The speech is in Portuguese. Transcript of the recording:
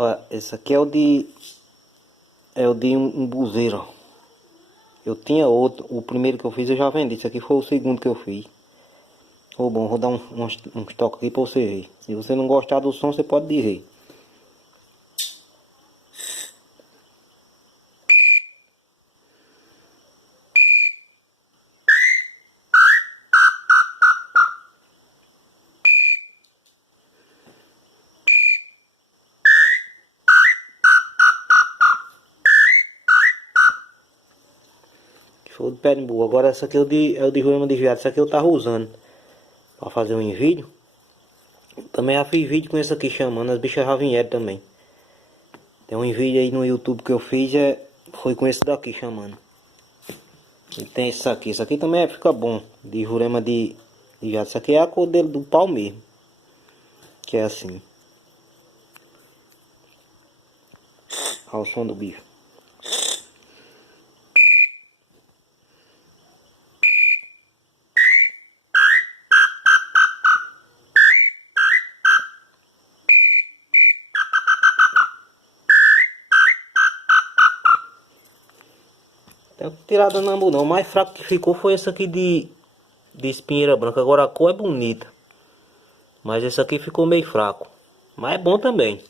Olha, esse aqui é o de... É o de um buzeiro, ó. Eu tinha outro, o primeiro que eu fiz eu já vendi. Esse aqui foi o segundo que eu fiz. Ô bom, vou dar um toque aqui pra você ver. Se você não gostar do som, você pode dizer. Show de Pernambuco. Agora essa aqui é o de Roraima de Viado. Essa aqui eu tava usando pra fazer um vídeo. Também já fiz vídeo com esse aqui chamando. As bichas já vieram também. Tem um vídeo aí no YouTube que eu fiz, foi com esse daqui chamando. E tem esse aqui. Esse aqui também fica bom. De Jurema de Viado. Esse aqui é a cor dele do pau mesmo. Que é assim. Olha o som do bicho. Tem tirada na mão não. O mais fraco que ficou foi esse aqui de espinheira branca. Agora a cor é bonita. Mas esse aqui ficou meio fraco. Mas é bom também.